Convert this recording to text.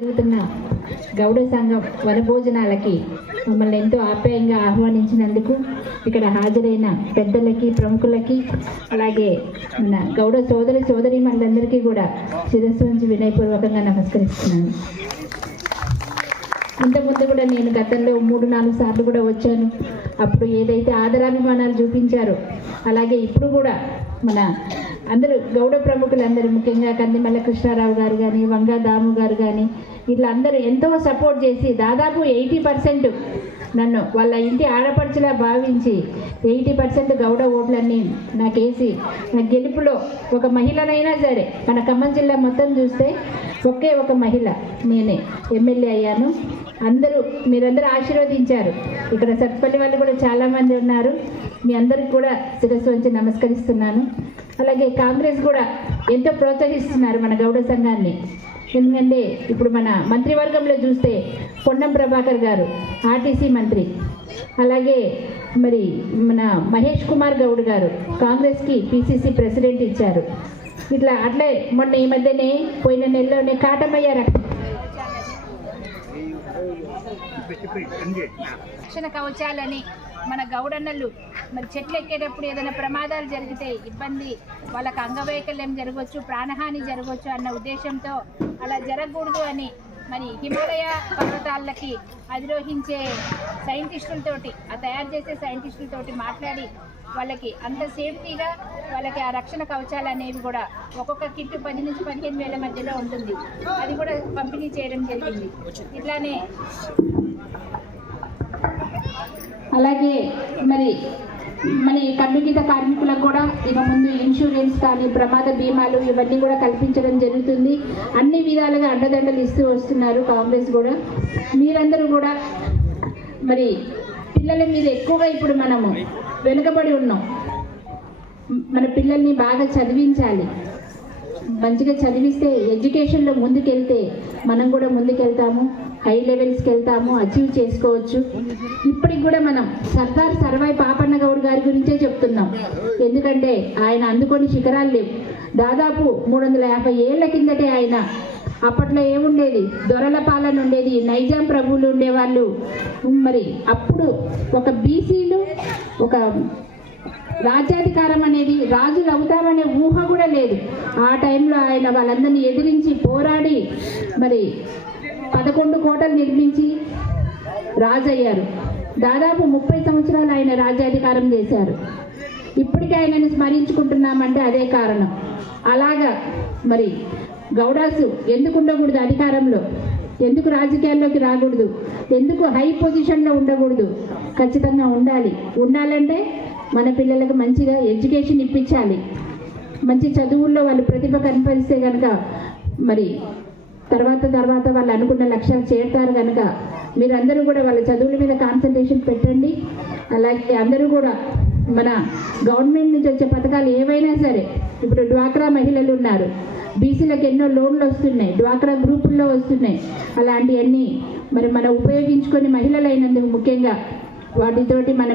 జరుగుతున్న గౌడ సంఘం వనభోజనాలకి మమ్మల్ని ఎంతో ఆప్యాయంగా ఆహ్వానించినందుకు ఇక్కడ హాజరైన పెద్దలకి ప్రముఖులకి అలాగే మన గౌడ సోదరీమణులందరికీ కూడా శిరస్సు నుంచి వినయపూర్వకంగా నమస్కరిస్తున్నాను. ఇంతకుముందు కూడా నేను గతంలో 3-4 సార్లు కూడా వచ్చాను. అప్పుడు ఏదైతే ఆదరాభిమానాలు చూపించారో అలాగే ఇప్పుడు కూడా మన అందరూ గౌడ ప్రముఖులందరూ ముఖ్యంగా కందిమల్ల కృష్ణారావు గారు కానీ వంగా దాము గారు కానీ ఇట్లా అందరూ ఎంతో సపోర్ట్ చేసి దాదాపు 80% నన్ను వాళ్ళ ఇంటి ఆడపడుచులా భావించి 80% గౌడ ఓట్లన్నీ నాకేసి నా గెలుపులో ఒక మహిళనైనా సరే మన ఖమ్మం జిల్లా మొత్తం చూస్తే ఒకే ఒక మహిళ నేనే ఎమ్మెల్యే అయ్యాను. మీరందరూ ఆశీర్వదించారు. ఇక్కడ సత్పల్లి వాళ్ళు కూడా చాలామంది ఉన్నారు. మీ అందరికి కూడా శిరస్సు వంచి నమస్కరిస్తున్నాను. అలాగే కాంగ్రెస్ కూడా ఎంతో ప్రోత్సహిస్తున్నారు మన గౌడ సంఘాన్ని. ఎందుకంటే ఇప్పుడు మన మంత్రివర్గంలో చూస్తే పొన్నం ప్రభాకర్ గారు ఆర్టీసీ మంత్రి, అలాగే మరి మన మహేష్ కుమార్ గౌడ్ గారు కాంగ్రెస్కి పిసిసి ప్రెసిడెంట్ ఇచ్చారు. ఇట్లా అట్లే మొన్న ఈ మధ్యనే పోయిన నెలలోనే కాటమయ్య రక్షణ కవచాలని మన గౌడన్నలు మరి చెట్లు ఎక్కేటప్పుడు ఏదైనా ప్రమాదాలు జరిగితే ఇబ్బంది, వాళ్ళకి అంగవైకల్యం జరగవచ్చు, ప్రాణహాని జరగవచ్చు అన్న ఉద్దేశంతో అలా జరగకూడదు అని మరి హిమాలయ పర్వతాలకి అధిరోహించే సైంటిస్టులతోటి తయారు చేసే సైంటిస్టులతోటి మాట్లాడి వాళ్ళకి అంత సేఫ్టీగా వాళ్ళకి ఆ రక్షణ కవచాలు అనేవి కూడా ఒక్కొక్క కిట్ 10 నుంచి 15 వేల మధ్యలో ఉంటుంది. అది కూడా పంపిణీ చేయడం జరిగింది. ఇట్లానే అలాగే మరి మన కమ్యూనిటీ కార్మికులకు కూడా ఇక ముందు ఇన్సూరెన్స్ కానీ ప్రమాద బీమాలు ఇవన్నీ కూడా కల్పించడం జరుగుతుంది. అన్ని విధాలుగా అండదండలు ఇస్తూ వస్తున్నారు కాంగ్రెస్ కూడా. మీరందరూ కూడా మరి పిల్లల మీద ఎక్కువగా ఇప్పుడు మనము వెనుకబడి ఉన్నాం. మన పిల్లల్ని బాగా చదివించాలి. మంచిగా చదివిస్తే ఎడ్యుకేషన్లో ముందుకెళ్తే మనం కూడా ముందుకెళ్తాము, హై లెవెల్స్కి వెళ్తాము, అచీవ్ చేసుకోవచ్చు. ఇప్పటికి కూడా మనం సర్దార్ సర్వాయి పాపన్న గౌడ్ గారి గురించే చెప్తున్నాం. ఎందుకంటే ఆయన అందుకొని శిఖరాలు లేవు. దాదాపు 350 ఏళ్ల కిందటే ఆయన, అప్పట్లో ఏముండేది, దొరల పాలన ఉండేది, నైజాం ప్రభువులు ఉండేవాళ్ళు. మరి అప్పుడు ఒక బీసీలు ఒక రాజ్యాధికారం అనేది రాజులు అవుతామనే ఊహ కూడా లేదు. ఆ టైంలో ఆయన వాళ్ళందరినీ ఎదిరించి పోరాడి మరి 11 కోటలు నిర్మించి రాజు అయ్యారు. దాదాపు 30 సంవత్సరాలు ఆయన రాజ్యాధికారం చేశారు. ఇప్పటికీ ఆయనని స్మరించుకుంటున్నామంటే అదే కారణం. అలాగా మరి గౌడాసు ఎందుకు ఉండకూడదు అధికారంలో, ఎందుకు రాజకీయాల్లోకి రాకూడదు, ఎందుకు హై పొజిషన్లో ఉండకూడదు? ఖచ్చితంగా ఉండాలంటే మన పిల్లలకు మంచిగా ఎడ్యుకేషన్ ఇప్పించాలి. మంచి చదువుల్లో వాళ్ళు ప్రతిభ కనపరిస్తే కనుక మరి తర్వాత వాళ్ళు అనుకున్న లక్ష్యాలు చేరుతారు. కనుక మీరందరూ కూడా వాళ్ళ చదువుల మీద కాన్సన్ట్రేషన్ పెట్టండి. అలాగే అందరూ కూడా మన గవర్నమెంట్ నుంచి వచ్చే పథకాలు ఏవైనా సరే, ఇప్పుడు డ్వాక్రా మహిళలు ఉన్నారు, బీసీలకు ఎన్నో లోన్లు వస్తున్నాయి, డ్వాక్రా గ్రూపుల్లో వస్తున్నాయి. అలాంటివన్నీ మరి మనం ఉపయోగించుకొని మహిళలైనందుకు ముఖ్యంగా వాటితోటి మనం